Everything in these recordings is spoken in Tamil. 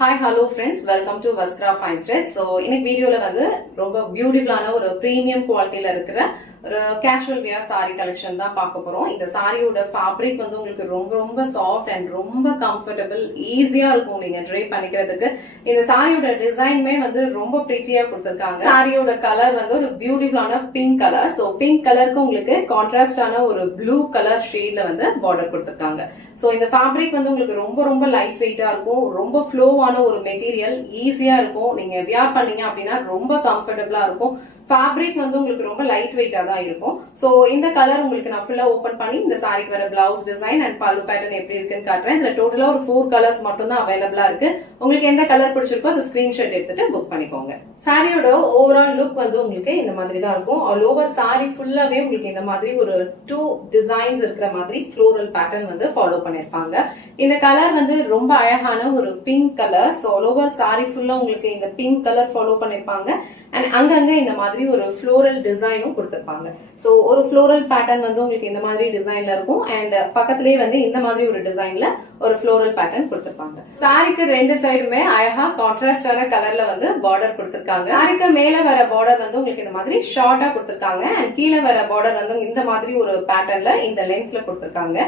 Hi, hello friends. Welcome to Vastra Fine Threads. So, இன்னைக்கு வீடியோல வந்து ரொம்ப பியூட்டிஃபுல்லான ஒரு பிரீமியம் குவாலிட்டியில இருக்கிற ஒரு கேஷுவல் வியர் சாரி கலெக்ஷன் தான் பார்க்க போறோம். இந்த சாரியோட ஃபேப்ரிக் வந்து உங்களுக்கு ரொம்ப ரொம்ப சாஃப்ட் அண்ட் ரொம்ப கம்ஃபர்டபுள், ஈஸியா இருக்கும் நீங்க ட்ரை பண்ணிக்கிறதுக்கு. இந்த சாரியோட டிசைனுமே வந்து ரொம்ப பிரிட்டியா கொடுத்திருக்காங்க. சாரியோட கலர் வந்து ஒரு பியூட்டிஃபுல்லான பிங்க் கலர். சோ பிங்க் கலருக்கு உங்களுக்கு கான்ட்ராஸ்டான ஒரு ப்ளூ கலர் ஷேட்ல வந்து பார்டர் கொடுத்திருக்காங்க. சோ இந்த ஃபேப்ரிக் வந்து உங்களுக்கு ரொம்ப ரொம்ப லைட் வெயிட்டா இருக்கும், ரொம்ப ஃப்ளோவான ஒரு மெட்டீரியல், ஈஸியா இருக்கும். நீங்க வியர் பண்ணீங்க அப்படின்னா ரொம்ப கம்ஃபர்டபுளா இருக்கும். ஃபேப்ரிக் வந்து உங்களுக்கு ரொம்ப லைட் வெயிட்டா தான் இருக்கும். சோ இந்த கலர் உங்களுக்கு நான் ஃபுல்லா ஓபன் பண்ணி இந்த சாரிக்கு வர பிளவுஸ் டிசைன் அண்ட் பல்லு பேட்டர்ன் எப்படி இருக்குன்னு காட்டுறேன். இதுல டோட்டலா ஒரு 4 கலர்ஸ் மட்டும் தான் அவைலபிளா இருக்கு. உங்களுக்கு எந்த கலர் பிடிச்சிருக்கோ அந்த ஸ்கிரீன்ஷாட் எடுத்துட்டு புக் பண்ணிக்கோங்க. சாரியோட ஓவரால் லுக் வந்து உங்களுக்கு இந்த மாதிரி தான் இருக்கும். ஆல் ஓவர் சாரி ஃபுல்லாவே உங்களுக்கு இந்த மாதிரி ஒரு 2 டிசைன்ஸ் இருக்கிற மாதிரி ஃப்ளோரல் பேட்டர்ன் வந்து ஃபாலோ பண்ணிருப்பாங்க. இந்த கலர் வந்து ரொம்ப அழகான ஒரு pink colour. So all over sorry ஃபுல்லா உங்களுக்கு இந்த பிங்க் கலர் ஃபாலோ பண்ணிருப்பாங்க. அண்ட் அங்கங்க இந்த மாதிரி ஒரு ஃப்ளோரல் டிசைனும் கொடுத்திருப்பாங்க. சோ ஒரு ஃப்ளோரல் பேட்டர்ன் வந்து உங்களுக்கு இந்த மாதிரி டிசைன்ல இருக்கும். அண்ட் பக்கத்திலேயே வந்து இந்த மாதிரி ஒரு டிசைன்ல ஒரு ஃப்ளோரல் பேட்டர்ன் கொடுத்திருப்பாங்க. சாரிக்கு ரெண்டு சைடுமே அழகா கான்ட்ராஸ்டான கலர்ல வந்து பார்டர் கொடுத்திருக்காங்க. சாரிக்கு மேல வர பார்டர் வந்து உங்களுக்கு இந்த மாதிரி ஷார்ட்டா கொடுத்திருக்காங்க. அண்ட் கீழே வர பார்டர் வந்து இந்த மாதிரி ஒரு பேட்டர்ன்ல இந்த லென்த்ல கொடுத்திருக்காங்க.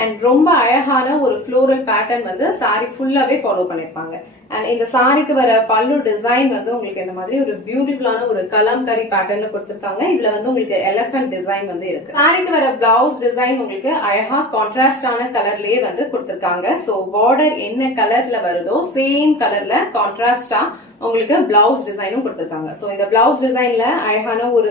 அண்ட் ரொம்ப அழகான ஒரு ஃப்ளோரல் பேட்டர்ன் வந்து சாரி ஃபுல்லாவே ஃபாலோ பண்ணிருப்பாங்க. அண்ட் இந்த சாரிக்கு வர பல்லு டிசைன் வந்து உங்களுக்கு இந்த மாதிரி ஒரு பியூட்டிஃபுல்லான ஒரு கலம்கரி பேட்டர்ன்ல கொடுத்திருக்காங்க. இதுல வந்து உங்களுக்கு எலிபென்ட் டிசைன் வந்து இருக்கு. சாரிக்கு வர பிளவுஸ் டிசைன் உங்களுக்கு அழகா கான்ட்ராஸ்டான கலர்லயே வந்து கொடுத்திருக்காங்க. சோ பார்டர் என்ன கலர்ல வருதோ சேம் கலர்ல கான்ட்ராஸ்டா உங்களுக்கு பிளவுஸ் டிசைனும் கொடுத்திருக்காங்க. சோ இந்த பிளவுஸ் டிசைன்ல அழகான ஒரு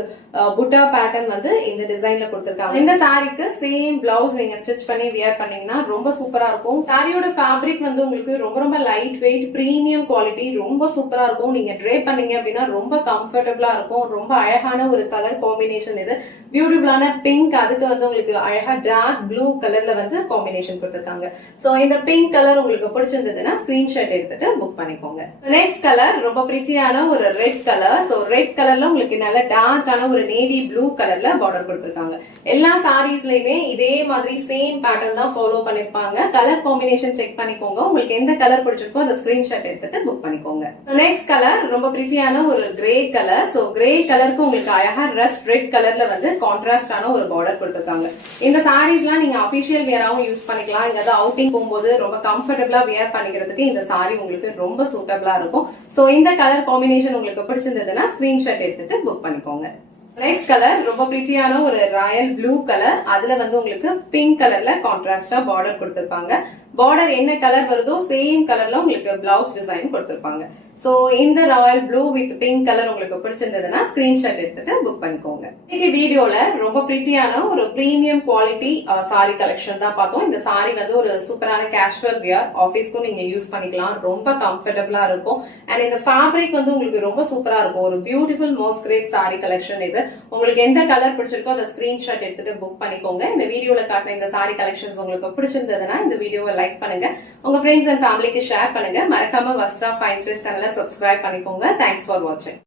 புட்டா பேட்டர்ன் வந்து இந்த டிசைன்ல கொடுத்திருக்காங்க. இந்த சாரிக்கு சேம் பிளவுஸ் நீங்க ஸ்டிச் பண்ணி வியர் பண்ணீங்கன்னா ரொம்ப சூப்பரா இருக்கும். சாரியோட ஃபேப்ரிக் வந்து உங்களுக்கு ரொம்ப ரொம்ப லைட் வெயிட், பிரீமியம் குவாலிட்டி, ரொம்ப சூப்பரா இருக்கும். நீங்க ட்ரே பண்ணீங்க அப்படின்னா ரொம்ப கம்ஃபர்டபுளா இருக்கும். ரொம்ப அழகான ஒரு கலர் காம்பினேஷன் இது. பியூட்டிஃபுல்லான பிங்க், அதுக்கு வந்து உங்களுக்கு அழகா டார்க் ப்ளூ கலர்ல வந்து காம்பினேஷன் கொடுத்திருக்காங்க. சோ இந்த பிங்க் கலர் உங்களுக்கு பிடிச்சிருந்ததுன்னா ஸ்கிரீன்ஷாட் எடுத்துட்டு புக் பண்ணிக்கோங்க. நெக்ஸ்ட் கலர் ரொம்ப பிரிட்டியான ஒரு ரெட் கலர். சோ ரெட் கலர்ல உங்களுக்கு நல்ல டார்க்கான ஒரு நேவி ப்ளூ கலர்ல பார்டர் கொடுத்திருக்காங்க. எல்லா சாரீஸ்லயுமே இதே மாதிரி சேம் பேட்டர்ன் தான் ஃபாலோ பண்ணிருப்பாங்க. கலர் காம்பினேஷன் செக் பண்ணிக்கோங்க. உங்களுக்கு எந்த கலர் பிடிச்சிருக்கோ அந்த ஸ்கிரீன்ஷாட் எடுத்துட்டு புக் பண்ணிக்கோங்க. நெக்ஸ்ட் கலர் ரொம்ப பிரிட்டியான ஒரு கிரே கலர். சோ கிரே கலருக்கு உங்களுக்கு அழகா ரஸ்ட் ரெட் கலர்ல வந்து கான்ட்ராஸ்டான ஒரு பார்டர் கொடுத்திருக்காங்க. இந்த சாரீஸ்லாம் நீங்க அபிஷியல் வியராவும் யூஸ் பண்ணிக்கலாம். இங்க அவுட்டிங் போகும்போது ரொம்ப கம்ஃபர்டபுளா வியர் பண்ணிக்கிறதுக்கு இந்த சாரி உங்களுக்கு ரொம்ப சூட்டபிளா இருக்கும். சோ இந்த கலர் காம்பினேஷன் உங்களுக்கு பிடிச்சிருந்ததுன்னா ஸ்கிரீன்ஷாட் எடுத்துட்டு புக் பண்ணிக்கோங்க. நெக்ஸ்ட் கலர் ரொம்ப பிரிட்டியான ஒரு ராயல் ப்ளூ கலர். அதுல வந்து உங்களுக்கு பிங்க் கலர்ல கான்ட்ராஸ்டா பார்டர் கொடுத்திருப்பாங்க. பார்டர் என்ன கலர் வருதோ சேம் கலர்ல உங்களுக்கு பிளவுஸ் டிசைன் கொடுத்திருப்பாங்க. சோ இந்த Royal blue with pink colour உங்களுக்கு பிடிச்சிருந்ததுன்னா ஸ்கிரீன்ஷாட் எடுத்துட்டு புக் பண்ணிக்கோங்க. இன்னைக்கு வீடியோல ரொம்ப பிரிட்டியான ஒரு பிரீமியம் குவாலிட்டி சாரி கலெக்ஷன் தான் பார்த்தோம். இந்த சாரி வந்து ஒரு சூப்பரான கேஷுவல் வியர், ஆபீஸ்க்கும் நீங்க யூஸ் பண்ணிக்கலாம். ரொம்ப கம்ஃபர்டபுளா இருக்கும். அண்ட் இந்த ஃபேப்ரிக் வந்து உங்களுக்கு ரொம்ப சூப்பரா இருக்கும். ஒரு பியூட்டிஃபுல் மோஸ்கிரேப் சாரி கலெக்ஷன் இது. உங்களுக்கு எந்த கலர் பிடிச்சிருக்கோ அந்த ஸ்கிரீன்ஷாட் எடுத்துட்டு புக் பண்ணிக்கோங்க. இந்த வீடியோல காட்டின இந்த சாரி கலெக்ஷன்ஸ் உங்களுக்கு பிடிச்சிருந்ததுன்னா இந்த வீடியோவை லைக் பண்ணுங்க, உங்க ஃப்ரெண்ட்ஸ் அண்ட் ஃபேமிலிக்கு ஷேர் பண்ணுங்க. மறக்காம வஸ்த்ரா ஃபைன் த்ரெட்ஸ் சேனலை சப்ஸ்கிரைப் பண்ணிக்கோங்க. தேங்க்ஸ் ஃபார் வாட்சிங்.